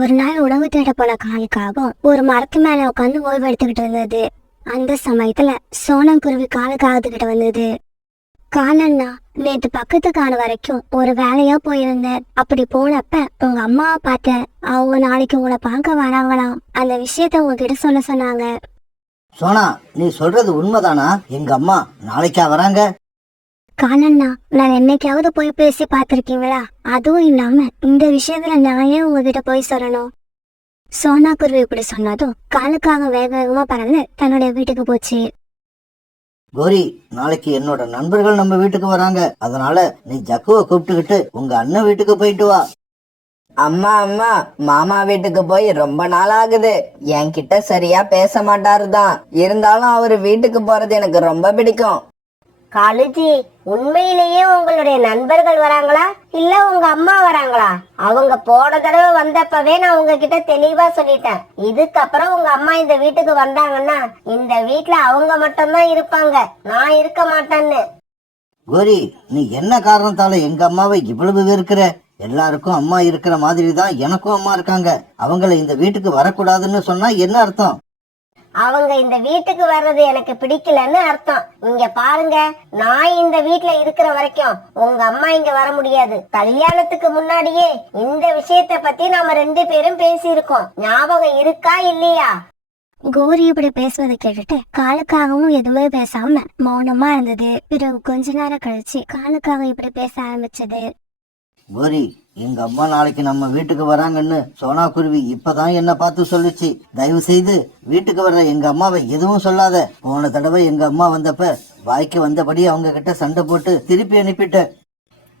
ஒரு நாள் உணவு தேட போன காலுக்காகவும் ஒரு மரத்து மேல உட்காந்து ஓய்வு எடுத்துக்கிட்டு இருந்தது. அந்த சமயத்துல சோனக்குருவி காலுக்காகத்துக்கிட்ட வந்தது. காலண்ணா, நேத்து பக்கத்து காடு வரைக்கும் ஒரு வேலையா போயிருந்தேன். அப்படி போனப்ப உங்க அம்மாவை பார்த்தேன். அவங்க நாளைக்கு உங்களை பார்க்க வராங்களாம். அந்த விஷயத்த உங்ககிட்ட சொல்ல சொன்னாங்க. சோனா, நீ சொல்றது உண்மைதானா? எங்க அம்மா நாளைக்கா வராங்க? காலண்ணா, நான் என்னைக்காவது போய் பேசி பார்த்திருக்கீங்களா? அதுவும் இல்லாம இந்த விஷயத்துல நான் ஏன் உங்ககிட்ட போய் சொல்லணும்? சோனா குருவி இப்படி சொன்னதும் காலுக்காக வேக வேகமா பறந்து தன்னுடைய வீட்டுக்கு போச்சு. கோரி, நாளைக்கு என்னோட நண்பர்கள் நம்ம வீட்டுக்கு வராங்க. அதனால நீ ஜக்குவை கூப்பிட்டுக்கிட்டு உங்க அண்ணன் வீட்டுக்கு போயிட்டு வா. அம்மா அம்மா, மாமா வீட்டுக்கு போய் ரொம்ப நாள் ஆகுது. என்கிட்ட சரியா பேச மாட்டாருதான். இருந்தாலும் அவரு வீட்டுக்கு போறது எனக்கு ரொம்ப பிடிக்கும். காலுஜி, உண்மையிலேயே உங்களுடைய நண்பர்கள் வராங்களா இல்ல உங்க அம்மா வராங்களா? அவங்க போன தடவை வந்தப்பவே நான் உங்ககிட்ட தெளிவா சொல்லிட்டேன். இதுக்கப்புறம் உங்க அம்மா இந்த வீட்டுக்கு வந்தாங்கன்னா இந்த வீட்டுல அவங்க மட்டும்தான் இருப்பாங்க, நான் இருக்க மாட்டேன்னு. கோரி, நீ என்ன காரணத்தால எங்க அம்மாவை இவ்வளவு வெறுக்கிற? எல்லாருக்கும் அம்மா இருக்கிற மாதிரி தான் எனக்கும் அம்மா இருக்காங்க. அவங்கள இந்த வீட்டுக்கு வரக்கூடாதுன்னு சொன்னா என்ன அர்த்தம்? அவங்க இந்த வீட்டுக்கு வர்றது எனக்கு பிடிக்கலன்னு அர்த்தம். இங்க பாருங்க, நான் இந்த வீட்டுல இருக்கிற வரைக்கும் உங்க அம்மா இங்க வர முடியாது. கல்யாணத்துக்கு முன்னாடியே இந்த விஷயத்த பத்தி நாம 2 பேரும் பேசியிருக்கோம். ஞாபகம் இருக்கா இல்லையா? கோரி இப்படி பேசுவதை கேட்டுட்டு காலுக்காகவும் எதுவுமே பேசாம மௌனமா இருந்தது. பிறகு கொஞ்ச நேரம் கழிச்சு காலுக்காக இப்படி பேச ஆரம்பிச்சது. கோரி, எங்க அம்மா நாளைக்கு நம்ம வீட்டுக்கு வராங்கன்னு சோனா குருவி இப்பதான் என்ன பார்த்து சொல்லுச்சு. தயவு செய்து வீட்டுக்கு வர்ற எங்க அம்மாவை எதுவும் சொல்லாத. போன தடவை எங்க அம்மா வந்தப்ப வாய்க்கு வந்தபடி அவங்க கிட்ட சண்டை போட்டு திருப்பி அனுப்பிட்ட.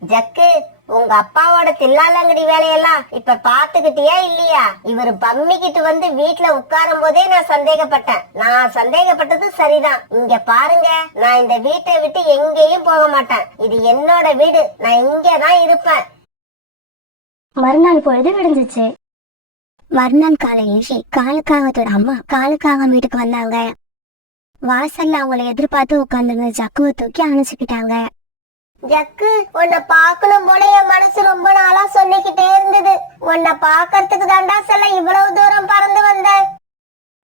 ஜக்கு, உங்க அப்பாவோட தில்லாலங்கடி வேலையெல்லாம் இப்ப பாத்துக்கிட்டியா இல்லையா? இவரு பம்மிக்கிட்டு வந்து வீட்டுல உட்காரும் போதே நான் சந்தேகப்பட்டேன். நான் சந்தேகப்பட்டது சரிதான். இங்க பாருங்க, நான் இந்த வீட்டை விட்டு எங்கேயும் போக மாட்டேன். இது என்னோட வீடு, நான் இங்கதான் இருப்பேன். மறுநாள் பொழுது விடிஞ்சிச்சு. மறுநாள் காலையிலே காலுக்காகத்தோட அம்மா காலுக்காக வீட்டுக்கு வந்தாங்க. வாசல்ல அவங்களை எதிர்பார்த்து உட்கார்ந்து ஜக்குவை தூக்கி அணைச்சுக்கிட்டாங்க. ஜக்கு, உன்னை பாக்கணும் போல என் மனசு ரொம்ப நாளா சொல்லிக்கிட்டே இருந்தது. உன்னை பாக்கறதுக்கு தாண்டா சொல்ல இவ்வளவு தூரம் பறந்து வந்த.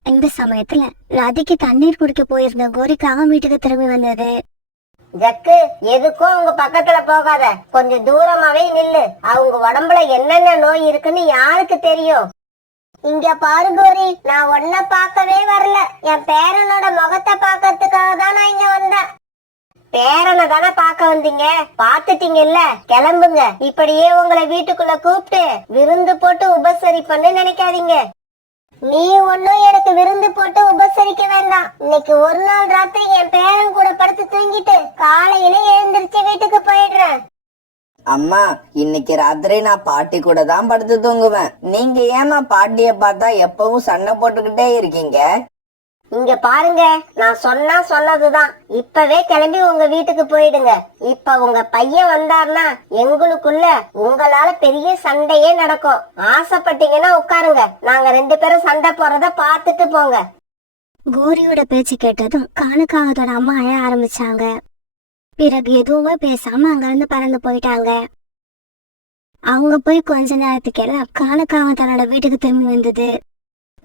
இந்த சமயத்துல நதிக்கு தண்ணீர் குடிக்க போயிருந்த கோரிக்காக வீட்டுக்கு திரும்பி வந்தது. ஜக்கு, எதுக்கும் அவங்க பக்கத்துல போகாத, கொஞ்சம் தூரமாவே நில்லு. அவங்க உடம்புல என்னென்ன நோய் இருக்குன்னு யாருக்கு தெரியும்? இங்க பாரு கோரி, நான் உன்னை பார்க்கவே வரல. என் பேரனோட முகத்தை பாக்கிறதுக்காக தான் நான் இங்க வந்தேன். பேரனை தானே பார்க்க வந்தீங்க, பாத்துட்டீங்கல்ல, கிளம்புங்க. இப்படியே உங்களை வீட்டுக்குள்ள கூப்பிட்டு விருந்து போட்டு உபசரிப்பன்னு நினைக்காதீங்க. நீ ஒன்னும் எனக்கு விருந்து போட்டு உபசரிக்க வேண்டாம். இன்னைக்கு ஒரு நாள் ராத்திரி என் பேரன் கூட படுத்து தூங்கிட்டு காலையில எழுந்திருச்சு வீட்டுக்கு போயிடுறேன். அம்மா, இன்னைக்கு ராத்திரி நான் பாட்டி கூட தான் படுத்து தூங்குவேன். நீங்க ஏமா பாட்டிய பார்த்தா எப்பவும் சண்டை போட்டுக்கிட்டே இருக்கீங்க? இங்க பாருங்க, நான் சொன்னா சொன்னதுதான். இப்பவே கிளம்பி உங்க வீட்டுக்கு போயிடுங்க. இப்ப உங்க பையன் வந்தார்னா எங்களுக்குள்ள உங்களால பெரிய சண்டையே நடக்கும். ஆசைப்பட்டீங்கன்னா உட்காருங்க, நாங்க 2 பேரும் சண்டை போறத பாத்துட்டு போங்க. கோரியோட பேச்சு கேட்டதும் காலுக்காகத்தோட அம்மா அழ ஆரம்பிச்சாங்க. பிறகு எதுவுமே பேசாம அங்க இருந்து பறந்து போயிட்டாங்க. அவங்க போய் கொஞ்ச நேரத்துக்கெல்லாம் காலுக்காக தன்னோட வீட்டுக்கு திரும்பி வந்தது.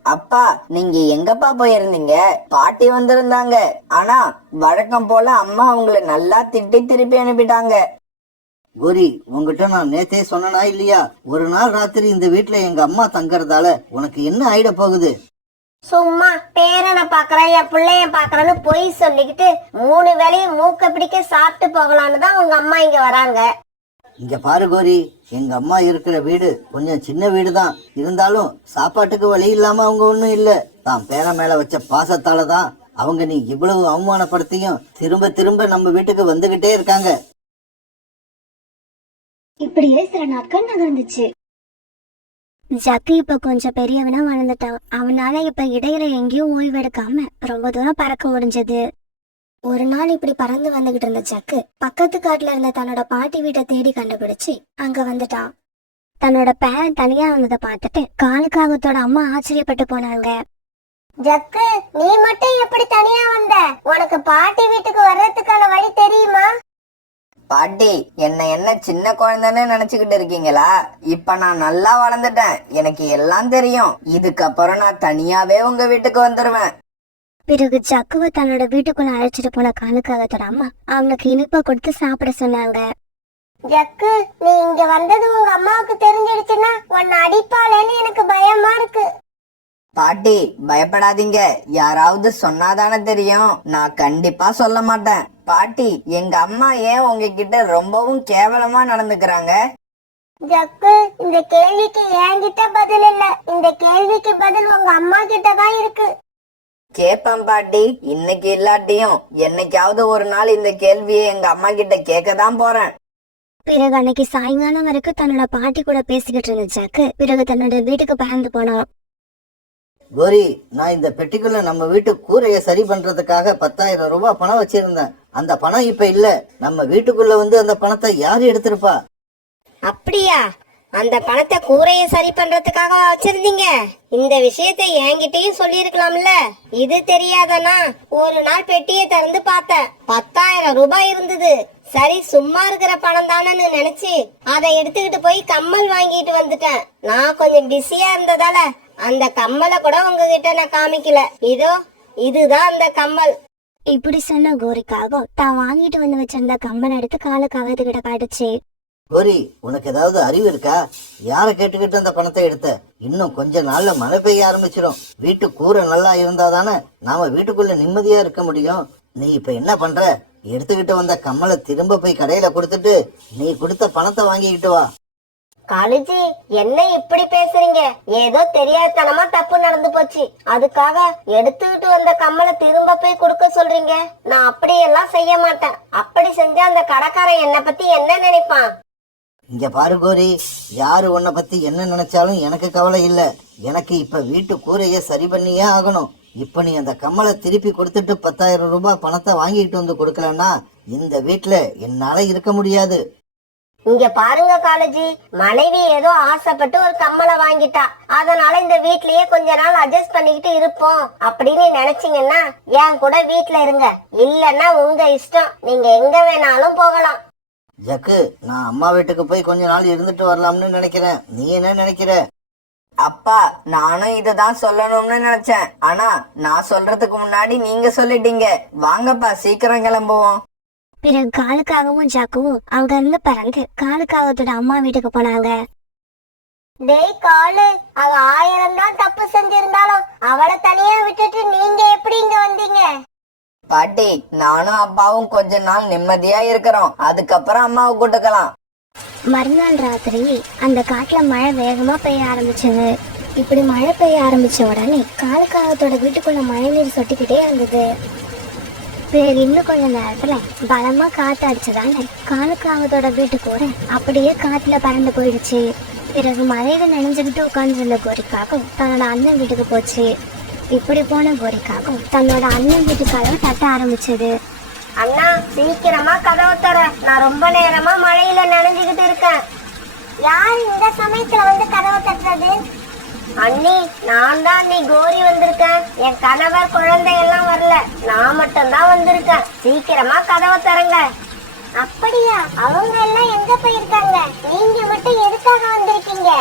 அப்பா, நீங்க எங்கப்பா போயிருந்தீங்க? பாட்டி வந்திருந்தாங்க. ஆனா வழக்கம் போல அம்மா உங்களை நல்லா திட்டி திருப்பி அனுப்பிட்டாங்க. கோரி, உங்ககிட்ட நான் நேத்தே சொன்னா இல்லையா? ஒரு நாள் ராத்திரி இந்த வீட்டுல எங்க அம்மா தங்கறதால உனக்கு என்ன ஆயிட போகுது? சும்மா பேரனை பாக்குறேன் என் பிள்ளைய பாக்குறேன்னு பொய் சொல்லிக்கிட்டு 3 வேளையும் மூக்க பிடிக்க சாப்பிட்டு போகலான்னு தான் உங்க அம்மா இங்க வராங்க. இங்க பாரு கோரி, எங்க அம்மா இருக்கிற வீடு கொஞ்சம் சின்ன வீடு தான். இருந்தாலும் சாப்பாட்டுக்கு வழி இல்லாம அவங்க ஒண்ணும் இல்ல. தான் பேர மேல வச்ச பாசத்தாலதான் அவங்க நீ இவ்வளவு அவமானப்படுத்தியும் திரும்ப திரும்ப நம்ம வீட்டுக்கு வந்துகிட்டே இருக்காங்க. இப்படியே சில நாட்கள் நகர்ந்துச்சு. ஜக்கு இப்ப கொஞ்சம் பெரியவனா வளர்ந்துட்டான். அவனால இப்ப இடையில எங்கேயும் ஓய்வெடுக்காம ரொம்ப தூரம் பறக்க முடிஞ்சது. ஒரு நாள் இப்படி பறந்து வந்துகிட்டு இருந்த ஜக்கு பக்கத்து காட்டுல இருந்த தன்னோட பாட்டி வீட்டை தேடி கண்டுபிடிச்சு அங்க வந்துட்டான். தன்னோட பேரன் தனியா வந்ததை பார்த்துட்டு காலுக்காகத்தோட அம்மா ஆச்சரியப்பட்டு போனாங்க. ஜக்கு, நீ மட்டும் எப்படி தனியா வந்த? உனக்கு பாட்டி வீட்டுக்கு வர்றதுக்கான வழி தெரியுமா? பாட்டி என்ன சின்ன குழந்தைன்னு நினைச்சுக்கிட்டு இருக்கீங்களா? இப்ப நான் நல்லா வளர்ந்துட்டேன், எனக்கு எல்லாம் தெரியும். இதுக்கப்புறம் நான் தனியாவே உங்க வீட்டுக்கு வந்துருவேன். பிறகு ஜக்குவை தன்னோட வீட்டுக்குள்ள அழைச்சிட்டு போன காலுக்காகத்தோட அம்மா அவனுக்கு இனிப்பை கொடுத்து சாப்பிட சொன்னாங்க. ஜக்கு, நீ இங்க வந்தது உங்க அம்மாவுக்கு தெரிஞ்சிடுச்சுன்னா உன்னை அடிப்பாளேன்னு எனக்கு பயமா இருக்கு. பாட்டி பயப்படாதீங்க, யாராவது சொன்னாதானே தெரியும். நான் கண்டிப்பா சொல்ல மாட்டேன். பாட்டி, எங்க அம்மா ஏன் உங்ககிட்ட ரொம்பவும் கேவலமா நடந்துக்கிறாங்க? ஜக்கு, இந்த கேள்விக்கு என்கிட்ட பதில் இல்ல, இந்த கேள்விக்கு பதில் உங்க அம்மா கிட்ட தான் இருக்கு. கேப்பேன் பாட்டி, இன்னைக்கு இல்லாட்டியும் என்னைக்காவது ஒரு நாள் இந்த கேள்வியை எங்க அம்மா கிட்ட கேட்கதான் போறேன். பிறகு அன்னைக்கு சாயங்காலம் வரைக்கும் தன்னோட பாட்டி கூட பேசிக்கிட்டு இருந்த ஜக்கு பிறகு தன்னோட வீட்டுக்கு பறந்து போனான். கோரி, நான் இந்த பெட்டிக்குள்ள நம்ம வீட்டு கூரையை சரி பண்றதுக்காக 10,000 ரூபாய் பணம் வச்சிருந்தேன். அந்த பணம் இப்ப இல்ல. நம்ம வீட்டுக்குள்ள வந்து அந்த பணத்தை யாரு எடுத்திருப்பா? அப்படியா? அந்த பணத்தை கூரையை சரி பண்றதுக்காக வச்சிருந்தீங்க? இந்த விஷயத்தை என்கிட்டயும் சொல்லி இருக்கலாம்ல. இது தெரியாதனா? ஒரு நாள் பெட்டியை திறந்து பார்த்தேன், 10,000 ரூபாய் இருந்தது. சரி, சும்மா இருக்கிற பணம் தானேன்னு நினைச்சு அதை எடுத்துக்கிட்டு போய் கம்மல் வாங்கிட்டு வந்துட்டேன். நான் கொஞ்சம் பிஸியா இருந்ததால அந்த கம்மலை கூட உங்ககிட்ட நான் காமிக்கல. இதோ இதுதான் அந்த கம்மல். இப்படி சொன்ன கோரிக்காக தான் வாங்கிட்டு வந்து வச்சிருந்த கம்பன் எடுத்து காலுக்காகத்துக்கிட்ட காட்டுச்சு. கோரி, உனக்கு ஏதாவது அறிவு இருக்கா? யார கேட்டுக்கிட்டு அந்த பணத்தை எடுத்த? இன்னும் கொஞ்ச நாள்ல மழை பெய்ய ஆரம்பிச்சிடும். வீட்டு கூரை நல்லா இருந்தாதானே நாம வீட்டுக்குள்ள நிம்மதியா இருக்க முடியும். நீ இப்ப என்ன பண்ற? எடுத்துக்கிட்டு வந்த கம்மலை திரும்ப போய் கடையில கொடுத்துட்டு நீ கொடுத்த பணத்தை வாங்கிக்கிட்டு வா. காலேஜி, என்ன இப்படி பேசுறீங்க? ஏதோ தெரியாதனமா தப்பு நடந்து போச்சு, அதுக்காக எடுத்துக்கிட்டு வந்த கம்மலை திரும்ப போய் கொடுக்க சொல்றீங்க? நான் அப்படியெல்லாம் செய்ய மாட்டேன். அப்படி செஞ்சா அந்த கடைக்காரன் என்ன பத்தி என்ன நினைப்பான்? இங்க பாரு கோரி, யாரு உன்னை பத்தி என்ன நினைச்சாலும் எனக்கு கவலை இல்ல. எனக்கு இப்ப வீட்டு கூரைய சரி பண்ணியே ஆகணும். இப்ப நீ அந்த கம்மலை திருப்பி கொடுத்துட்டு 10,000 ரூபாய் பணத்தை வாங்கிட்டு வந்து கொடுக்கலன்னா இந்த வீட்டுல என்னால இருக்க முடியாது. இங்க பாருங்க காலேஜி, மனைவி ஏதோ ஆசைப்பட்டு ஒரு கம்மலை வாங்கிட்டா, அதனால இந்த வீட்லயே கொஞ்ச நாள் அட்ஜஸ்ட் பண்ணிக்கிட்டு இருப்போம் அப்படின்னு நினைச்சீங்கன்னா என் கூட வீட்டுல இருங்க. இல்லன்னா உங்க இஷ்டம், நீங்க எங்க வேணாலும் போகலாம். ஜக்கு, நான் அம்மா வீட்டுக்கு போய் கொஞ்ச நாள் இருந்துட்டு வரலாம்னு நினைக்கிறேன். நீ என்ன நினைக்கிற? அப்பா, நானும் இததான் சொல்லணும்னு நினைச்சேன். ஆனா நான் சொல்றதுக்கு முன்னாடி நீங்க சொல்லிட்டீங்க. வாங்கப்பா, சீக்கிரம் கிளம்புவோம். பிறகு காலுக்காகவும் ஜாக்குவும் அங்க இருந்து பறந்து காலுக்காகத்தோட அம்மா வீட்டுக்கு போனாங்க. டேய் காலு, அவ 1000 தான் தப்பு செஞ்சிருந்தாலும் அவளை தனியா விட்டுட்டு நீங்க எப்படி இங்க வந்தீங்க? பாட்டி, நானும் அப்பாவும் கொஞ்ச நாள் நிம்மதியா இருக்கிறோம், அதுக்கப்புறம் அம்மாவை கூட்டுக்கலாம். மறுநாள் ராத்திரி அந்த காட்டுல மழை வேகமா பெய்ய ஆரம்பிச்சது. இப்படி மழை பெய்ய ஆரம்பிச்ச உடனே காலுக்காகத்தோட வீட்டுக்குள்ள மழை நீர் சொட்டிக்கிட்டே இருந்தது. பிறகு இன்னும் கொஞ்ச நேரத்துல பலமா காத்து அடிச்சதால காலுக்காகத்தோட வீட்டு கூரை அப்படியே காத்துல பறந்து போயிடுச்சு. பிறகு மழையில நனைஞ்சுக்கிட்டு உட்கார்ந்துருந்த கோரிக்காகவும் தன்னோட அண்ணன் வீட்டுக்கு போச்சு. இப்படி போன கோரிக்காகவும் தன்னோட அண்ணன் வீட்டு கதவை தட்ட ஆரம்பிச்சது. அண்ணா, சீக்கிரமா கதவை தர, நான் ரொம்ப நேரமா மழையில நனைஞ்சுக்கிட்டு இருக்கேன். யார் இந்த சமயத்துல வந்து கதவை தட்டுறது? அண்ணி, நான் தான் அண்ணி, கோரி வந்திருக்கேன். என் கணவர் குழந்தை எல்லாம் வரல, நான் மட்டும் தான் வந்திருக்கேன். சீக்கிரமா கதவை தரங்க. அப்படியா? அவங்க எல்லாம் எங்க போயிருக்காங்க? நீங்க மட்டும் எதுக்காக வந்திருக்கீங்க?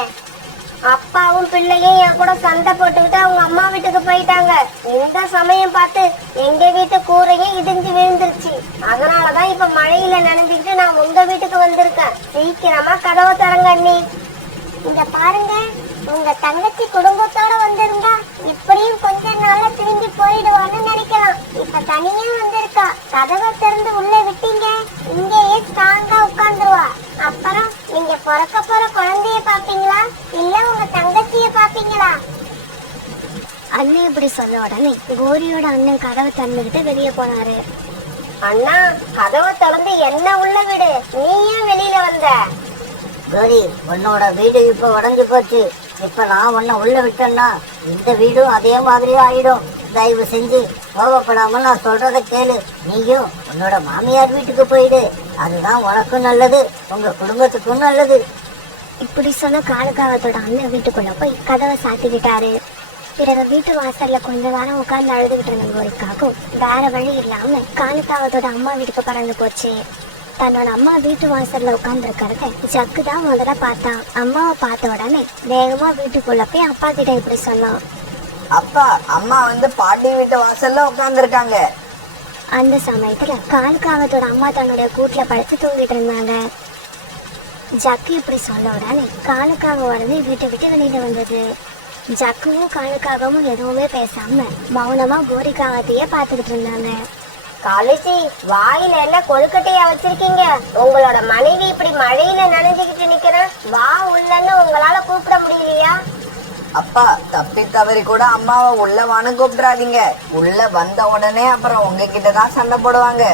அப்பாவும் பிள்ளையும் என் கூட சண்டை போட்டுக்கிட்டு அவங்க அம்மா வீட்டுக்கு போயிட்டாங்க. இந்த சமயம் பார்த்து எங்க வீட்டு கூரையும் இடிஞ்சு விழுந்துருச்சு. அதனாலதான் இப்ப மழையில நனைஞ்சுக்கிட்டு நான் உங்க வீட்டுக்கு வந்திருக்கேன். சீக்கிரமா கதவை தரங்க அண்ணி. இங்க பாருங்க, உங்க தங்கச்சி குடும்பத்தோட வந்திருந்தா இப்படியும் கொஞ்ச நாள்ல திரும்பி போயிடுவான்னு நினைக்கலாம். இப்ப தனியா வந்திருக்கா, கதவை திறந்து உள்ள விட்டீங்க, இங்கேயே ஸ்ட்ராங்கா உட்கார்ந்துருவா. அப்புறம் நீங்க பிறக்க போற குழந்தைய பாப்பீங்களா இல்ல உங்க தங்கச்சிய பாப்பீங்களா? அண்ணன் இப்படி சொன்ன உடனே கோரியோட அண்ணன் கதவை திறந்துகிட்டு வெளியே போனாரு. அண்ணா, கதவை திறந்து என்ன உள்ள விடு, நீ ஏன் வெளியில வந்த? கோரி, உன்னோட வீடு இப்ப உடஞ்சு போச்சு. இப்ப நான் உன்னை உள்ள விட்டேன்னா இந்த வீடும் அதே மாதிரி ஆயிடும். தயவு செஞ்சு கோவப்படாம நான் சொல்றத கேளு. நீயும் உன்னோட மாமியார் வீட்டுக்கு போயிடு. அதுதான் உனக்கும் நல்லது, உங்க குடும்பத்துக்கும் நல்லது. இப்படி சொன்ன காலுக்காகத்தோட அண்ணன் வீட்டுக்குள்ள போய் கதவை சாத்திக்கிட்டாரு. பிறகு வீட்டு வாசல்ல கொஞ்ச நேரம் உட்கார்ந்து அழுதுகிட்டு இருந்த கோரிக்காகவும் வேற வழி இல்லாம காலுக்காகத்தோட அம்மா வீட்டுக்கு பறந்து போச்சு. தன்னோட அம்மா வீட்டு வாசல்ல உட்கார்ந்துருக்கிறத ஜக்கு தான் முதல்ல பார்த்தான். அம்மாவை பார்த்த உடனே வேகமா வீட்டுக்குள்ள போய் அப்பா கிட்ட இப்படி சொன்னான். அப்பா, அம்மா வந்து பாட்டி வீட்டு வாசல்ல உட்கார்ந்துருக்காங்க. அந்த சமயத்துல காலுக்காகத்தோட அம்மா தன்னுடைய கூட்டுல படுத்து தூங்கிட்டு இருந்தாங்க. ஜக்கு இப்படி சொன்ன உடனே காலுக்காக உடனே வீட்டை விட்டு வெளியில வந்தது. ஜக்குவும் காலுக்காகவும் எதுவுமே பேசாம மௌனமா கோரிக்காகத்தையே பார்த்துக்கிட்டு இருந்தாங்க. காலேஜி, வாயில என்ன கொழுக்கட்டையா வச்சிருக்கீங்க? உங்களோட மனைவி இப்படி மழையில நனைஞ்சுக்கிட்டு நிக்கிறேன், வா உள்ளன்னு உங்களால கூப்பிட முடியலையா? அப்பா, தப்பி தவறி கூட அம்மாவை உள்ள வான்னு கூப்பிடாதீங்க. உள்ள வந்த உடனே அப்புறம் உங்ககிட்ட தான் சண்டை போடுவாங்க.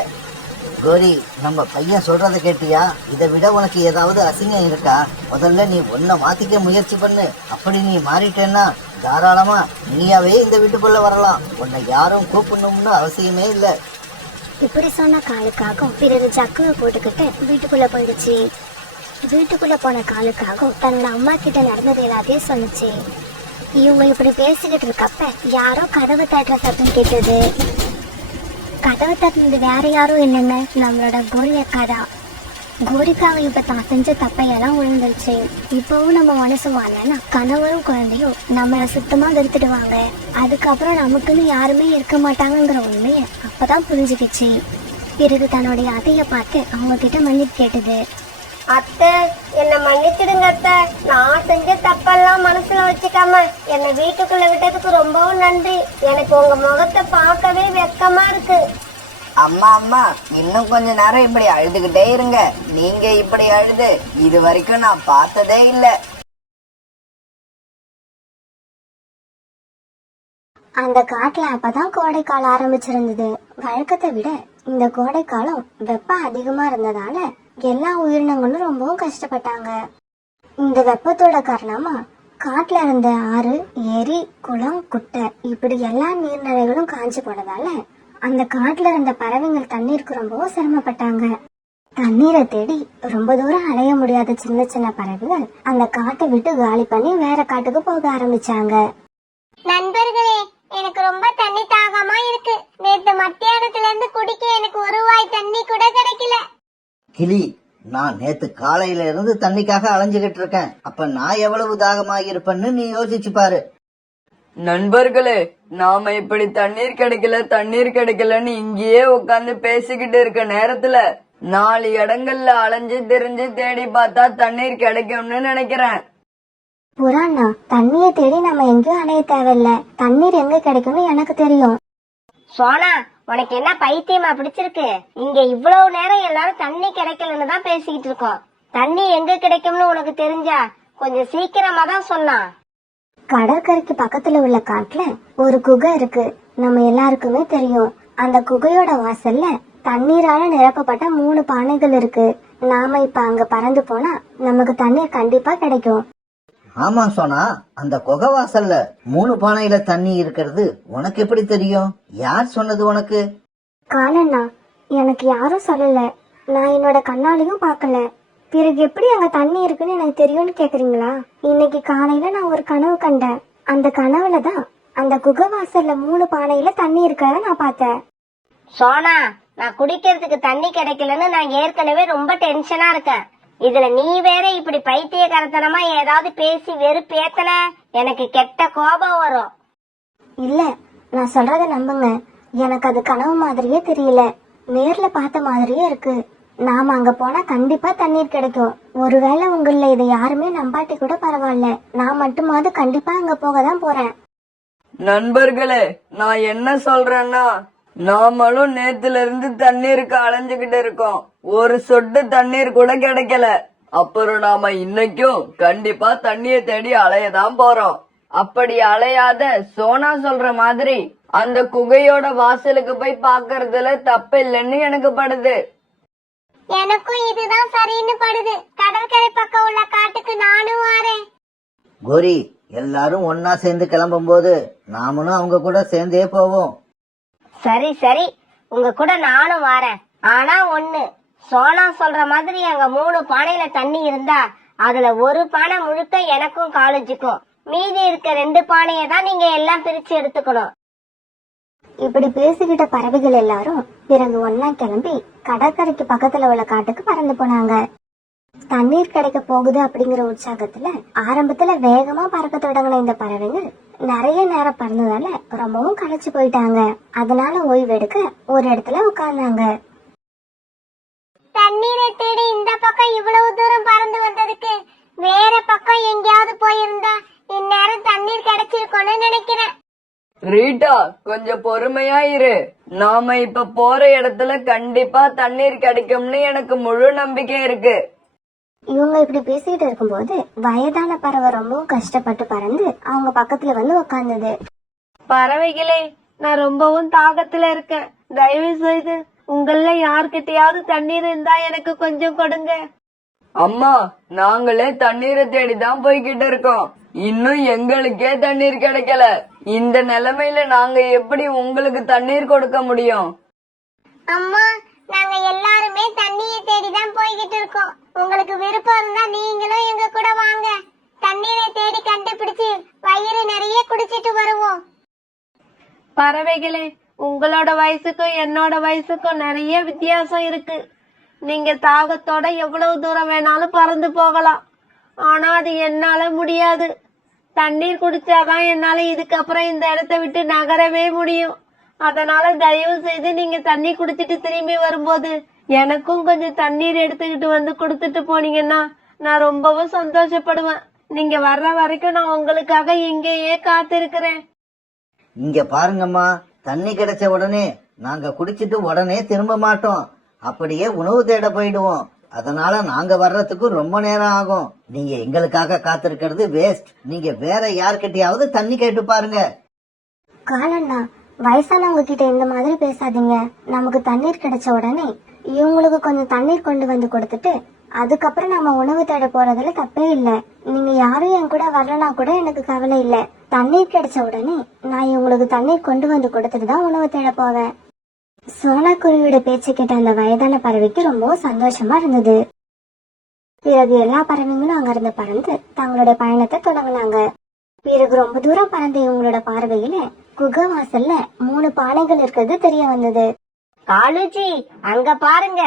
கோரி, நம்ம பையன் சொல்றத கேட்டியா? இதை விட உனக்கு ஏதாவது அசிங்கம் இருக்கா? முதல்ல நீ உன்னை மாத்திக்க முயற்சி பண்ணு. அப்படி நீ மாறிட்டேன்னா தாராளமா நீயாவே இந்த வீட்டுக்குள்ள வரலாம். உன்னை யாரும் கூப்பிடணும்னு அவசியமே இல்லை. இப்படி சொன்ன காலுக்காகவும் பிறகு ஜக்குவை போட்டுக்கிட்டு வீட்டுக்குள்ள போயிடுச்சு. வீட்டுக்குள்ள போன காலுக்காகவும் தன்னோட அம்மா கிட்ட நடந்தது எல்லாத்தையும் சொல்லுச்சு. இவங்க இப்படி பேசிக்கிட்டு இருக்கப்ப யாரோ கதவு தட்டுற சத்தம் கேட்டது. கதவை தட்டினது வேற யாரும் இல்லைங்க, நம்மளோட கோரி அக்கா தான். கோரிக்காக இப்ப தான் செஞ்ச தப்பையெல்லாம் உணர்ந்துருச்சு. இப்பவும் நம்ம மனசு வாழனா கணவரும் குழந்தையும் நம்மளை சுத்தமா வெறுத்துடுவாங்க. அதுக்கப்புறம் நமக்குன்னு யாருமே இருக்க மாட்டாங்கிற உண்மைய அப்பதான் புரிஞ்சுக்கிச்சு. பிறகு தன்னுடைய அத்தைய பார்த்து அவங்க கிட்ட மன்னிப்பு கேட்டது. அத்தை, என்ன மன்னிச்சிடுங்க அத்தை. நான் செஞ்ச தப்பெல்லாம் மனசுல வச்சுக்காம என்னை வீட்டுக்குள்ள விட்டதுக்கு ரொம்பவும் நன்றி. எனக்கு உங்க முகத்தை பார்க்கவே வெக்கமா இருக்கு. அம்மா அம்மா, இன்னும் கொஞ்ச நேரம் இப்படி அழுதுகிட்டே இருங்க. நீங்க இப்படி அழுது இது வரைக்கும் நான் பார்த்ததே இல்லை. அந்த காட்டுல அப்பதான் கோடைக்காலம் ஆரம்பிச்சிருந்தது. வழக்கத்தை விட இந்த கோடைக்காலம் வெப்பம் அதிகமா இருந்ததால எல்லா உயிரினங்களும் ரொம்பவும் கஷ்டப்பட்டாங்க. இந்த வெப்பத்தோட காரணமா காட்டுல இருந்த ஆறு, ஏரி, குளம், குட்டை இப்படி எல்லா நீர்நிலைகளும் காஞ்சு போனதால அந்த காட்டுல இருந்த பறவைகள் தண்ணீருக்கு ரொம்பவும் சிரமப்பட்டாங்க. தண்ணீரை தேடி ரொம்ப தூரம் அலைய முடியாத சின்ன சின்ன பறவைகள் அந்த காட்டை விட்டு காலி பண்ணி வேற காட்டுக்கு போக ஆரம்பிச்சாங்க. நண்பர்களே, எனக்கு ரொம்ப தண்ணி தாகமா இருக்கு. நேத்து மத்தியானத்துல இருந்து குடிக்க எனக்கு ஒரு வாய் தண்ணி கூட கிடைக்கல. கிளி, நான் நேத்து காலையில இருந்து தண்ணிக்காக அலைஞ்சுகிட்டு இருக்கேன். அப்ப நான் எவ்வளவு தாகமா இருப்பேன்னு நீ யோசிச்சு பாரு. நண்பர்களே, நாம இப்படி தண்ணீர் கிடைக்கலன்னு இங்கேயே உட்காந்து பேசிக்கிட்டு இருக்க நேரத்துல 4 இடங்கள்ல அலைஞ்சு திரிஞ்சு தேடி பார்த்தா தண்ணீர் கிடைக்கும்னு நினைக்கிறேன். புறாண்ணா, தண்ணியை தேடி நம்ம எங்கேயும் அலைய தேவையில்ல. தண்ணீர் எங்க கிடைக்கும்னு எனக்கு தெரியும். சோனா, உனக்கு என்ன பைத்தியமா பிடிச்சிருக்கு? இங்க இவ்வளவு நேரம் எல்லாரும் தண்ணி கிடைக்கலன்னு தான் பேசிக்கிட்டு இருக்கோம். தண்ணி எங்க கிடைக்கும்னு உனக்கு தெரிஞ்சா கொஞ்சம் சீக்கிரமா தான் சொன்னான். கடற்கரைக்கு பக்கத்துல உள்ள காட்டுல ஒரு குகை இருக்கு. நம்ம எல்லாருக்குமே தெரியும். அந்த குகையோட வாசல்ல தண்ணீரால நிரப்பப்பட்ட 3 பானைகள் இருக்கு. நாம இப்ப அங்க பறந்து போனா நமக்கு தண்ணீர் கண்டிப்பா கிடைக்கும். ஆமா சோனா, அந்த குகை வாசல்ல 3 பானையில தண்ணி இருக்கிறது உனக்கு எப்படி தெரியும்? யார் சொன்னது உனக்கு? காலண்ணா, எனக்கு யாரும் சொல்லல. நான் என்னோட கண்ணாலையும் பார்க்கல. பிறகு எப்படி அங்க தண்ணி இருக்குன்னு எனக்கு தெரியும்னு கேக்குறீங்களா? இன்னைக்கு காலையில நான் ஒரு கனவு கண்டேன். அந்த கனவுல தான் அந்த குகை வாசல்ல 3 பானையில தண்ணி இருக்கிறத நான் பார்த்தேன். சோனா, நான் குடிக்கிறதுக்கு தண்ணி கிடைக்கலன்னு நான் ஏற்கனவே ரொம்ப டென்ஷனா இருக்கேன். இதுல நீ வேற இப்படி பைத்தியக்காரத்தனமா ஏதாவது பேசி வெறுப்பேத்தன எனக்கு கெட்ட கோபம் வரும். இல்ல, நான் சொல்றத நம்புங்க. எனக்கு அது கனவு மாதிரியே தெரியல, நேர்ல பார்த்த மாதிரியே இருக்கு. நாம அங்க போனா கண்டிப்பா தண்ணீர் கிடைக்கும். ஒருவேளை உங்கள இதை யாருமே நம்பாட்டி கூட பரவாயில்ல, நான் மட்டுமாவது கண்டிப்பா அங்க போக தான் போறேன். நண்பர்களே, நான் என்ன சொல்றேன்னா, நாமளும் நேத்துல இருந்து தண்ணீருக்கு அலைஞ்சுகிட்டு இருக்கோம். ஒரு சொட்டு தண்ணீர் கூட கிடைக்கல. அப்புறம் நாம இன்னைக்கும் கண்டிப்பா தண்ணியை தேடி அலையதான் போறோம். அப்படி அலையாத சோனா சொல்ற மாதிரி அந்த குகையோட வாசலுக்கு போய் பாக்குறதுல தப்பு இல்லைன்னு எனக்கு படுது. எனக்கும் இதுதான் சரின்னு படுது. கடற்கரை பக்கம் உள்ள காட்டுக்கு நானும் வரேன். கோரி, எல்லாரும் ஒன்னா சேர்ந்து கிளம்பும் போது நாமளும் அவங்க கூட சேர்ந்தே போவோம். சரி சரி, உங்க கூட நானும் வரேன். ஆனா ஒண்ணு, சோனா சொல்ற மாதிரி அங்க 3 பானையில தண்ணி இருந்தா அதுல ஒரு பானை முழுக்க எனக்கும் காலேஜுக்கும், மீதி இருக்க 2 பானையை தான் நீங்க எல்லாம் பிரிச்சு எடுத்துக்கணும். இப்படி பேசிக்கிட்ட பறவைகள் எல்லாரும் பிறகு ஒன்னா கிளம்பி கடற்கரைக்கு பக்கத்துல உள்ள காட்டுக்கு பறந்து போனாங்க. தண்ணீர் கிடைக்க போகுது அப்படிங்கிற உற்சாகத்துல ஆரம்பத்துல வேகமா பறக்க தொடங்கின இந்த பறவைகள் நிறைய நேரம் பறந்ததால ரொம்பவும் களைச்சு போயிட்டாங்க. அதனால ஓய்வெடுக்க ஒரு இடத்துல உட்கார்ந்தாங்க. தண்ணீரை தேடி இந்த பக்கம் இவ்வளவு தூரம் பறந்து வந்ததுக்கு வேற பக்கம் எங்கேயாவது போயிருந்தா இந்நேரம் தண்ணீர் கிடைச்சிருக்கும்னு நினைக்கிறேன். ரீட்டா, கொஞ்சம் பொறுமையா இரு. நாம இப்ப போற இடத்துல கண்டிப்பா தண்ணீர் கிடைக்கும்னு எனக்கு முழு நம்பிக்கை இருக்கு. இவங்க இப்படி பேசிட்டு இருக்கும்போது வயதான பறவை ரொம்பவும் கஷ்டப்பட்டு பறந்து அவங்க பக்கத்துல வந்து உட்கார்ந்தது. பறவைகளே, நான் ரொம்பவும் தாகத்துல இருக்கேன். தயவு செய்து உங்கள யார்கிட்டயாவது தண்ணீர் இருந்தா எனக்கு கொஞ்சம் கொடுங்க. அம்மா, நாங்களே தண்ணீரை தேடிதான் போய்கிட்டு இருக்கோம். இன்னும் எங்களுக்கே தண்ணீர் கிடைக்கல. இந்த நிலைமையில நாங்க எப்படி உங்களுக்கு தண்ணீர் கொடுக்க முடியும்? அம்மா, நாங்க எல்லாருமே தண்ணியை தேடிதான் போய்கிட்டு இருக்கோம். உங்களுக்கு விருப்பம் இருந்தா நீங்களும் எங்க கூட வாங்க. தண்ணீரை தேடி கண்டுபிடிச்சு வயிறு நிறைய குடிச்சிட்டு வருவோம். பறவைகளே, உங்களோட வயசுக்கும் என்னோட வயசுக்கும் நிறைய வித்தியாசம் இருக்கு. நீங்க தாகத்தோட எவ்வளவு தூரம் வேணாலும் பறந்து போகலாம். ஆனா அது என்னால முடியாது. தண்ணீர் குடிச்சாதான் என்னால இதுக்கப்புறம் இந்த இடத்தை விட்டு நகரவே முடியும். அதனால தயவு செய்து நீங்க தண்ணி குடிச்சிட்டு திரும்பி வரும்போது எனக்கும் கொஞ்சம் தண்ணீர் எடுத்துக்கிட்டு வந்து கொடுத்துட்டு போனீங்கன்னா நான் ரொம்பவும் சந்தோஷப்படுவேன். நீங்க வர்ற வரைக்கும் நான் உங்களுக்காக இங்கேயே காத்திருக்கிறேன். இங்க பாருங்கம்மா, தண்ணி கிடைச்ச உடனே நாங்க குடிச்சிட்டு உடனே திரும்ப மாட்டோம். அப்படியே உணவு தேட போயிடுவோம். அதனால நாங்க வர்றதுக்கு ரொம்ப நேரம் ஆகும். நீங்க எங்களுக்காக காத்திருக்கிறது வேஸ்ட். நீங்க வேற யார்கிட்டயாவது தண்ணி கேட்டு பாருங்க. காலண்ணா, வயசானவங்க கிட்ட இந்த மாதிரி பேசாதீங்க. நமக்கு தண்ணீர் கிடைச்ச உடனே இவங்களுக்கு கொஞ்சம் தண்ணீர் கொண்டு வந்து கொடுத்துட்டு அதுக்கப்புறம் நம்ம உணவு தேட போறதுல தப்பே இல்ல. நீங்க யாரும் என் கூட வரலனா கூட எனக்கு கவலை இல்ல. தண்ணீர் கிடைச்ச உடனே நான் இவங்களுக்கு தண்ணீர் கொண்டு வந்து கொடுத்துட்டு தான் உணவு தேட போவேன். சோனா குருவியோட பேச்சை கேட்ட அந்த வயதான பறவைக்கு ரொம்பவும் சந்தோஷமா இருந்தது. பிறகு எல்லா பறவைங்களும் அங்கிருந்து பறந்து தங்களுடைய பயணத்தை தொடங்கினாங்க. பிறகு ரொம்ப தூரம் பறந்த இவங்களோட பார்வையில குகை வாசல்ல 3 பானைகள் இருக்கிறது தெரிய வந்தது. காலுஜி, அங்க பாருங்க,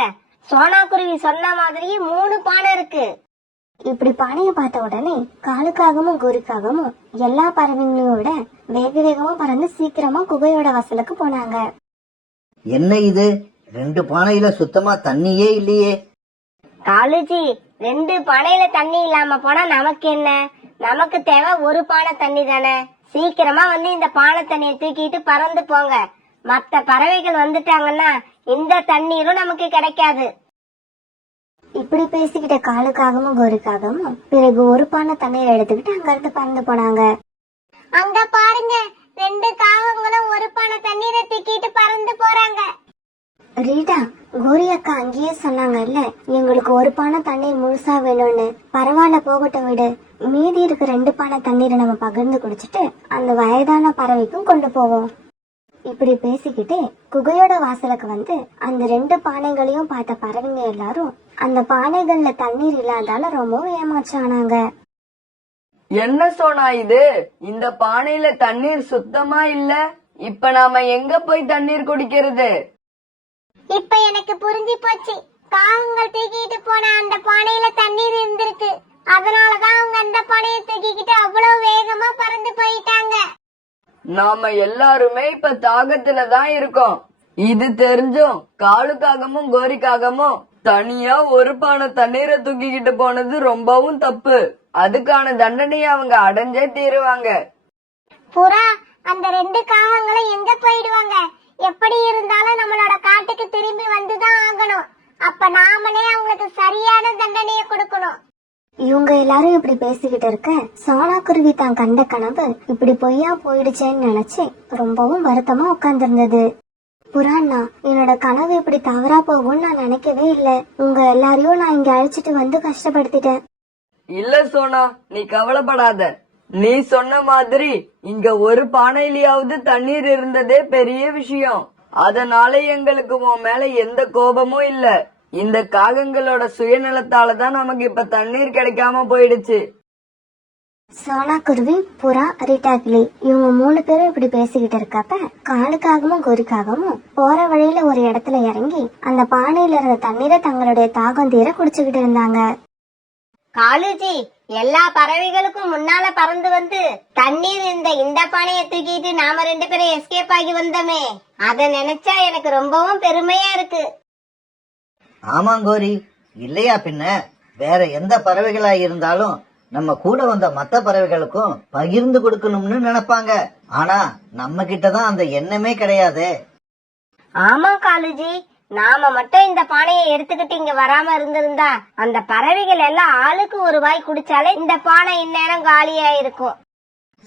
சோனா குருவி சொன்ன மாதிரி 3 பானை இருக்கு. இப்படி பானையை பார்த்த உடனே காலுக்காகவும் கோரிக்காகவும் எல்லா பறவைங்களையும் விட வேக வேகமா பறந்து சீக்கிரமா குகையோட வாசலுக்கு போனாங்க. என்ன இது, 2 பானையில சுத்தமா தண்ணியே இல்லையே. காலுஜி, 2 பானையில தண்ணி இல்லாம போனா நமக்கு என்ன? நமக்கு தேவை 1 பானை தண்ணி தானே. சீக்கிரமா வந்து இந்த பானை தண்ணியை தூக்கிட்டு பறந்து போங்க. மத்த பறவைகள் வந்துட்டாங்கன்னா இந்த தண்ணீரும் நமக்கு கிடைக்காது. இப்படி பேசிக்கிட்ட காலுக்காகவும் கோரிக்காகவும் பிறகு 1 பானை தண்ணீர் எடுத்துக்கிட்டு அங்கிருந்து பறந்து போனாங்க. அங்க பாருங்க, 2 காகங்களும் 1 பானை தண்ணீரை தூக்கிட்டு பறந்து போறாங்க. ரீட்டா, கோரி அக்கா அங்கேயே சொன்னாங்க இல்ல, எங்களுக்கு 1 பானை தண்ணீர் முழுசா வேணும்னு. பரவாயில்ல, போகட்டும் விடு. மீதி இருக்க 2 பானை தண்ணீரை நம்ம பகிர்ந்து குடிச்சிட்டு அந்த வயதான பறவைக்கும் கொண்டு போவோம். இப்படி பேசிக்கிட்டே குகையோட வாசலுக்கு வந்து அந்த 2 பானைகளையும் பார்த்த பறவைங்க எல்லாரும் அந்த பானைகள்ல தண்ணீர் இல்லாதால ரொம்பவும் ஏமாற்றானாங்க. என்ன சோனா இது? இந்த பானையில தண்ணீர் சுத்தமா இல்ல. இப்ப நாம எங்க போய் தண்ணீர் குடிக்கிறது? இப்ப எனக்கு புரிஞ்சு போச்சு. காகங்கள் தூக்கிட்டு போன அந்த பானையில தண்ணீர் இருந்திருக்கு. அதனாலதான் அவங்க அந்த பானையை தூக்கிக்கிட்டு அவ்வளவு வேகமா பறந்து போயிட்டாங்க. நாம எல்லாருமே இப்ப தாகத்துல தான் இருக்கோம். இது தெரிஞ்சும் காலுக்காகவும் கோரிக்காகவும் தனியா 1 பானை தண்ணீரை தூக்கிக்கிட்டு போனது ரொம்பவும் தப்பு. அதுக்கான தண்டனையை அவங்க அடைஞ்சே தீருவாங்க. புறா, அந்த 2 காகங்களும் எங்க போயிடுவாங்க? எப்படி இருந்தாலும் நம்மளோட காட்டுக்கு திரும்பி வந்துதான் ஆகணும். அப்ப நாமளே அவங்களுக்கு சரியான தண்டனையை கொடுக்கணும். இவங்க எல்லாரும் இப்படி பேசிக்கிட்டு இருக்க சோனா குருவி தான் கண்ட கனவு இப்படி பொய்யா போயிடுச்சேன்னு நினைச்சு ரொம்பவும் வருத்தமா உட்கார்ந்திருந்தது. புறாண்ணா, என்னோட கனவு இப்படி தவறா போகும்னு நான் நினைக்கவே இல்ல. உங்க எல்லாரையும் நான் இங்க அழைச்சிட்டு வந்து கஷ்டப்படுத்திட்டேன். இல்ல சோனா, நீ கவலைப்படாத. நீ சொன்ன மாதிரி இங்க 1 பானையிலயாவது தண்ணீர் இருந்ததே பெரிய விஷயம். அதனால எங்களுக்கு உன் மேல எந்த கோபமும் இல்ல. இந்த காகங்களோட சுயநலத்தாலதான் நமக்கு இப்ப தண்ணீர் கிடைக்காம போயிடுச்சு. சோனா குருவி, புறா, ரீட்டா கிளி இவங்க 3 பேரும் இப்படி பேசிக்கிட்டு இருக்கப்ப காலுக்காகவும் கோரிக்காகவும் போற வழியில ஒரு இடத்துல இறங்கி அந்த பானையில இருந்த தண்ணீரை தங்களுடைய தாகம் தீர குடிச்சுக்கிட்டு இருந்தாங்க. காலுஜி, எல்லா பறவைகளுக்கும் முன்னால பறந்து வந்து தண்ணீர் இந்த பானையை தூக்கிட்டு நாம 2 பேரும் எஸ்கேப் ஆகி வந்தோமே, அத நினைச்சா எனக்கு ரொம்பவும் பெருமையா இருக்கு. ஆமாங்கோரி, இல்லையா பின்ன வேற எந்த பறவைகளா இருந்தாலும் நம்ம கூட வந்த மத்த பறவைகளுக்கும் பகிர்ந்து கொடுக்கணும்னு நினைப்பாங்க. ஆனா நம்ம கிட்டதான் அந்த எண்ணமே கிடையாதே. ஆமா காலுஜி, நாம மட்டும் இந்த பானையை எடுத்துக்கிட்டு இங்க வராம இருந்திருந்தா அந்த பறவைகள் எல்லாம் ஆளுக்கு ஒரு வாய் குடிச்சாலே இந்த பானை இந்நேரம் காலியா இருக்கும்.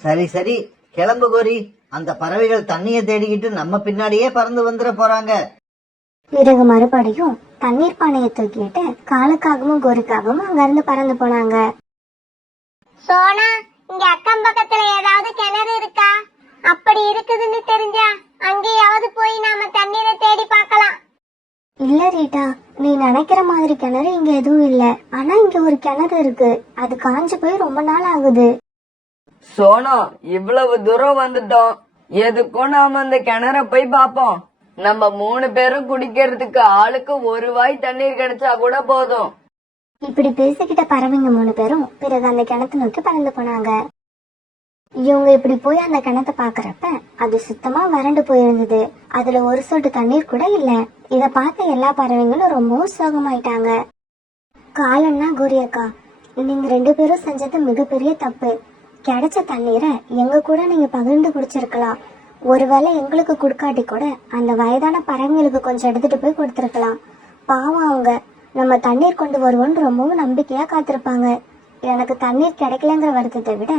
சரி சரி, கிளம்பு கோரி. அந்த பறவைகள் தண்ணியை தேடிக்கிட்டு நம்ம பின்னாடியே பறந்து வந்துட போறாங்க. பிறகு மறுபடியும் தண்ணீர் பானையை தூக்கிட்டு காலுக்காகவும் கோரிக்காகவும் அங்க இருந்து பறந்து போனாங்க. சோனா, இங்க அக்கம் பக்கத்துல ஏதாவது கிணறு இருக்கா? அப்படி இருக்குதுன்னு தெரிஞ்சா அங்கேயாவது போய் நாம தண்ணீரை தேடி பார்க்கலாம். இல்ல ரீட்டா, நீ நினைக்கிற மாதிரி கிணறு இங்க எதுவும் இல்ல. ஆனா இங்க ஒரு கிணறு இருக்கு, அது காஞ்சு போய் ரொம்ப நாள் ஆகுது. சோனா, இவ்வளவு தூரம் வந்துட்டோம், எதுக்கும் நாம அந்த கிணற போய் பாப்போம். நம்ம 3 பேரும் குடிக்கிறதுக்கு ஆளுக்கு ஒரு வாய் தண்ணீர் கிடைச்சா கூட போதும். இப்படி பேசிக்கிட்ட பறவைங்க 3 பேரும் பிறகு அந்த கிணத்தை நோக்கி பறந்து போனாங்க. இவங்க இப்படி போய் அந்த கிணத்தை பாக்குறப்ப அது சுத்தமா வறண்டு போயிருந்தது. அதுல ஒரு சொட்டு தண்ணீர் கூட இல்ல. இத பார்த்த எல்லா பறவைங்களும் ரொம்பவும் சோகமாயிட்டாங்க. காலன்னா கோரியக்கா, நீங்க 2 பேரும் செஞ்சது மிகப்பெரிய தப்பு. கிடைச்ச தண்ணீரை எங்க கூட நீங்க பகிர்ந்து குடிச்சிருக்கலாம். ஒருவேளை எங்களுக்கு கொடுக்காட்டி கூட அந்த வயதான பறவைங்களுக்கு கொஞ்சம் எடுத்துட்டு போய் கொடுத்துருக்கலாம். பாவம், அவங்க நம்ம தண்ணீர் கொண்டு வருவோம்னு ரொம்பவும் நம்பிக்கையா காத்திருப்பாங்க. எனக்கு தண்ணீர் கிடைக்கலங்கிற வருத்தத்தை விட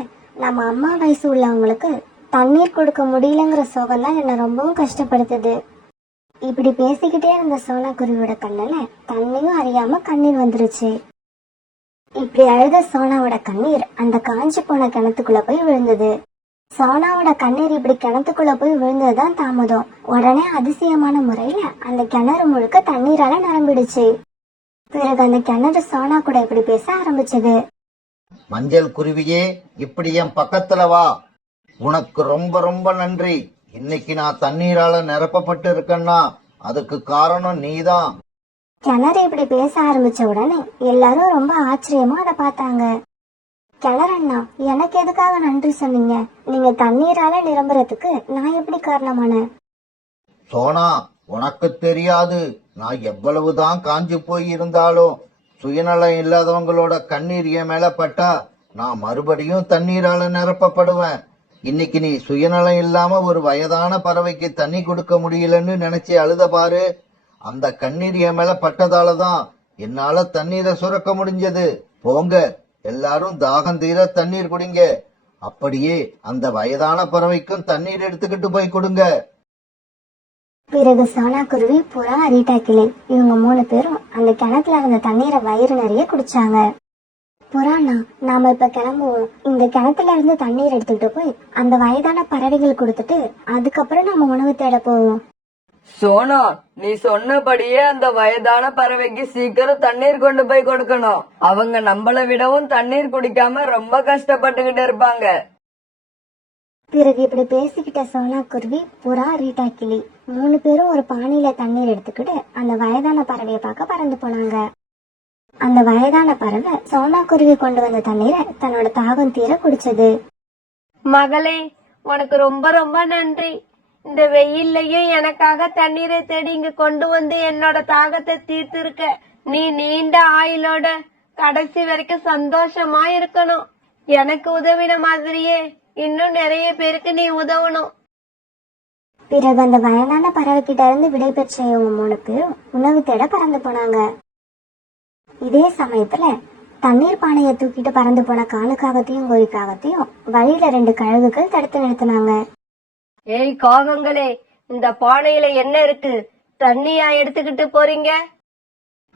நம்ம அம்மா வயசு உள்ளவங்களுக்கு தண்ணீர் கொடுக்க முடியலங்கிற சோகம் தான் என்ன ரொம்பவும் கஷ்டப்படுத்துது. இப்படி பேசிக்கிட்டே இருந்த சோனா குருவியோட கண்ணுல தண்ணியும் அறியாம கண்ணீர் வந்துருச்சு. இப்படி அழுத சோனாவோட கண்ணீர் அந்த காஞ்சி போன கிணத்துக்குள்ள போய் விழுந்தது. சோனாவோட கண்ணீர் இப்படி கிணத்துக்குள்ள போய் விழுந்ததுதான் தாமதம். உடனே அதிசயமான முறையில அந்த கிணறு முழுக்க தண்ணீரால நிரம்பிடுச்சு. பிறகு அந்த கிணறு சோனா கூட இப்படி பேச ஆரம்பிச்சது. மஞ்சள் குருவியே, இப்படி என் பக்கத்துல வா. உனக்கு ரொம்ப ரொம்ப நன்றி. இன்னைக்கு நான் தண்ணீரால நிரப்பப்பட்டு இருக்கேன்னா அதுக்கு காரணம் நீதான். கிணறு இப்படி பேச ஆரம்பிச்ச உடனே எல்லாரும் ரொம்ப ஆச்சரியமா அதை பார்த்தாங்க. கிணறண்ணா, எனக்கு எதுக்காக நன்றி சொன்னீங்க? நீங்க தண்ணீரால நிரம்புறதுக்கு நான் எப்படி காரணமானேன்? சோனா, உனக்கு தெரியாது, நான் எவ்வளவுதான் காஞ்சு போய் இருந்தாலும் சுயநலம் இல்லாதவங்களோட கண்ணீர் என் மேல பட்டா நான் மறுபடியும் தண்ணீரால நிரப்பப்படுவேன். இன்னைக்கு நீ சுயநலம் இல்லாம ஒரு வயதான பறவைக்கு தண்ணி கொடுக்க முடியலன்னு நினைச்சு அழுத பாரு. அந்த கண்ணீர் என் மேல பட்டதாலதான் என்னால தண்ணீரை சுரக்க முடிஞ்சது. போங்க, எல்லாரும் தாகம் தீர தண்ணீர் குடிங்க. அப்படியே அந்த வயதான பறவைக்கும் தண்ணீர் எடுத்துக்கிட்டு போய் கொடுங்க. பிறகு சோனா குருவி, புறா, ரீட்டா கிளி இவங்க 3 பேரும் அந்த கிணத்துல இருந்த தண்ணீரை வயிறு நிறைய குடிச்சாங்க. புறாண்ணா, நாம இப்ப கிளம்புவோம். இந்த கிணத்துல இருந்து தண்ணீர் எடுத்துக்கிட்டு போய் அந்த வயதான பறவைகள் கொடுத்துட்டு அதுக்கப்புறம் நம்ம உணவு தேட போவோம். சோனா, நீ சொன்னபடியே அந்த வயதான பறவைக்கு சீக்கிரம் தண்ணீர் கொண்டு போய் கொடுக்கணும். அவங்க நம்மள விடவும் தண்ணீர் குடிக்காம ரொம்ப கஷ்டப்பட்டுக்கிட்டு இருப்பாங்க. பிறகு இப்படி பேசிக்கிட்ட சோனா குருவி, புறா, ரீட்டா கிளி 3 பேரும் ஒரு பானையில தண்ணீர் எடுத்துக்கிட்டு அந்த வயதான பறவையை பார்க்க பறந்து போனாங்க. அந்த வயதான பறவை சோனா குருவி கொண்டு வந்த தண்ணீரை தன்னோட தாகம் தீர குடிச்சது. மகளே, உனக்கு ரொம்ப ரொம்ப நன்றி. இந்த வெயில்லையும் எனக்காக தண்ணீரை தேடி இங்க கொண்டு வந்து என்னோட தாகத்தை தீர்த்திருக்க. நீ நீண்ட ஆயுளோட கடைசி வரைக்கும் சந்தோஷமா இருக்கணும். எனக்கு உதவின மாதிரியே இன்னும் நிறைய பேருக்கு நீ உதவணும். பிறகு அந்த வயதான பறவை கிட்ட இருந்து விடை பெற்ற இவங்க 3 பேரும் உணவு தேட பறந்து போனாங்க. இதே சமயத்துல தண்ணீர் பானையை தூக்கிட்டு பறந்து போன காலுக்காகத்தையும் கோரிக்காகத்தையும் வழியில 2 கழுகுகள் தடுத்து நிறுத்தினாங்க. ஏய் காகங்களே, இந்த பானையில என்ன இருக்கு? தண்ணியா எடுத்துக்கிட்டு போறீங்க?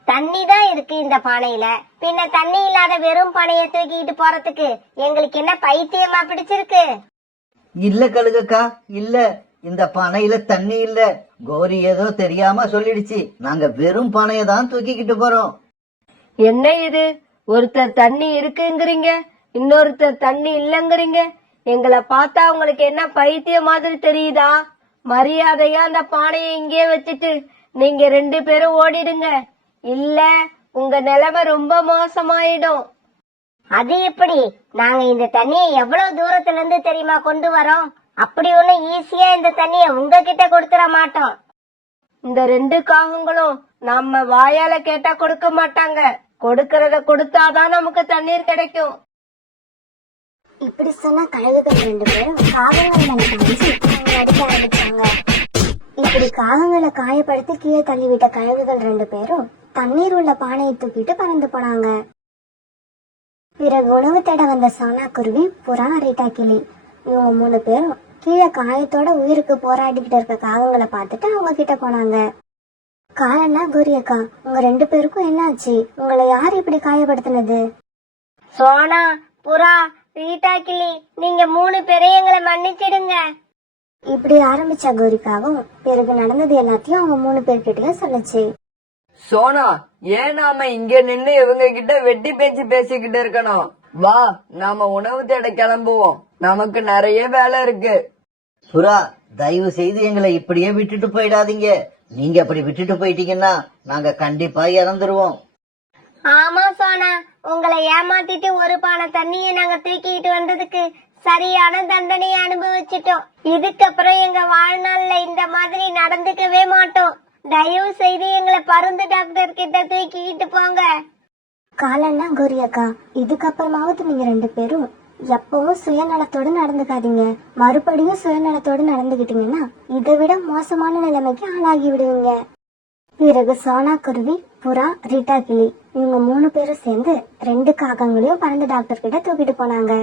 தண்ணி தான் இருக்கு இந்த பானையில, பின்ன தண்ணி இல்லாத வெறும் பானையை தூக்கிட்டு போறதுக்கு எங்களுக்கு என்ன பைத்தியமா பிடிச்சிருக்கு? இல்ல கழுகக்கா, இல்ல, இந்த பானையில தண்ணி இல்ல. கோரி ஏதோ தெரியாம சொல்லிடுச்சு. நாங்க வெறும் பானையை தான் தூக்கிக்கிட்டு போறோம். என்ன இது, ஒருத்தர் தண்ணி இருக்குங்கிறீங்க, இன்னொருத்தர் தண்ணி இல்லங்கிறீங்க. எங்களை பார்த்தா உங்களுக்கு என்ன பைத்தியம் மாதிரி தெரியுதா? மரியாதையா அந்த பானையை இங்கே வச்சுட்டு நீங்க 2 பேரும் ஓடிடுங்க. இல்ல உங்க நிலைமை ரொம்ப மோசமாயிடும். அது எப்படி? நாங்க இந்த தண்ணியை எவ்வளவு தூரத்துல இருந்து தெரியுமா கொண்டு வரோம்? அப்படி ஒண்ணு ஈஸியா இந்த தண்ணியை உங்ககிட்ட கொடுத்துட மாட்டோம். இந்த 2 காகங்களும் நம்ம வாயால கேட்டா கொடுக்க மாட்டாங்க. கொடுக்கறத கொடுத்தாதான் நமக்கு தண்ணீர் கிடைக்கும். இப்படி சொன்னா கழுகுகள் 2 பேரும் காகங்கள் மேல பாய்ஞ்சு அவங்க அடிக்க ஆரம்பிச்சாங்க. இப்படி காகங்களை காயப்படுத்தி கீழே தள்ளிவிட்ட கழுகுகள் 2 பேரும் தண்ணீர் உள்ள பானையை தூக்கிட்டு பறந்து போனாங்க. பிறகு உணவு தேட வந்த சோனா குருவி, புறா, ரீட்டா கிளி இவங்க 3 பேரும் கீழே காயத்தோட உயிருக்கு போராடிக்கிட்டு இருக்க காகங்களை பார்த்துட்டு அவங்க கிட்ட போனாங்க. காலன்னா கோரியக்கா, உங்க 2 பேருக்கும் என்னாச்சு? உங்களை யார் இப்படி காயப்படுத்தினது? சோனா, புறா, ரீட்டா கிளி, நீங்க 3 பேரையும் எங்களை மன்னிச்சிடுங்க. இப்படி ஆரம்பிச்ச கோரிக்காவும் பிறகு நடந்தது எல்லாத்தையும் அவங்க 3 பேர்கிட்டயும் சொல்லுச்சு. சோனா, ஏன் நாம இங்க நின்னு இவங்க கிட்ட வெட்டி பேச்சு பேசிக்கிட்டு இருக்கணும்? வா, நாம உணவு தேட கிளம்புவோம். நமக்கு நிறைய வேலை இருக்கு. புறா, தயவு செய்து எங்களை இப்படியே விட்டுட்டு போயிடாதீங்க. நீங்க அப்படி விட்டுட்டு போயிட்டீங்கன்னா நாங்க கண்டிப்பா இறந்துருவோம். ஆமா சோனா, உங்களை ஏமாத்திட்டு ஒரு பானை தண்ணியை நாங்க தூக்கிட்டு வந்ததுக்கு சரியான தண்டனையை அனுபவிச்சிட்டோம். இதுக்கப்புறம் எங்க வாழ்நாள்ல இந்த மாதிரி நடந்துக்கவே மாட்டோம். தயவு செய்து எங்களை பருந்து டாக்டர் கிட்ட தூக்கிட்டு போங்க. காலன்னா கோரியக்கா, இதுக்கப்புறமாவது நீங்க 2 பேரும் எப்பவும் சுயநலத்தோடு நடந்துக்காதீங்க. மறுபடியும் சுயநலத்தோடு நடந்துகிட்டீங்கன்னா இதை விட மோசமான நிலைமைக்கு ஆளாகி விடுவீங்க. பிறகு சோனா குருவி, புறா, ரீட்டா கிளி இவங்க 3 பேரும் சேர்ந்து 2 காகங்களையும் பறந்து டாக்டர் கிட்ட தூக்கிட்டு போனாங்க.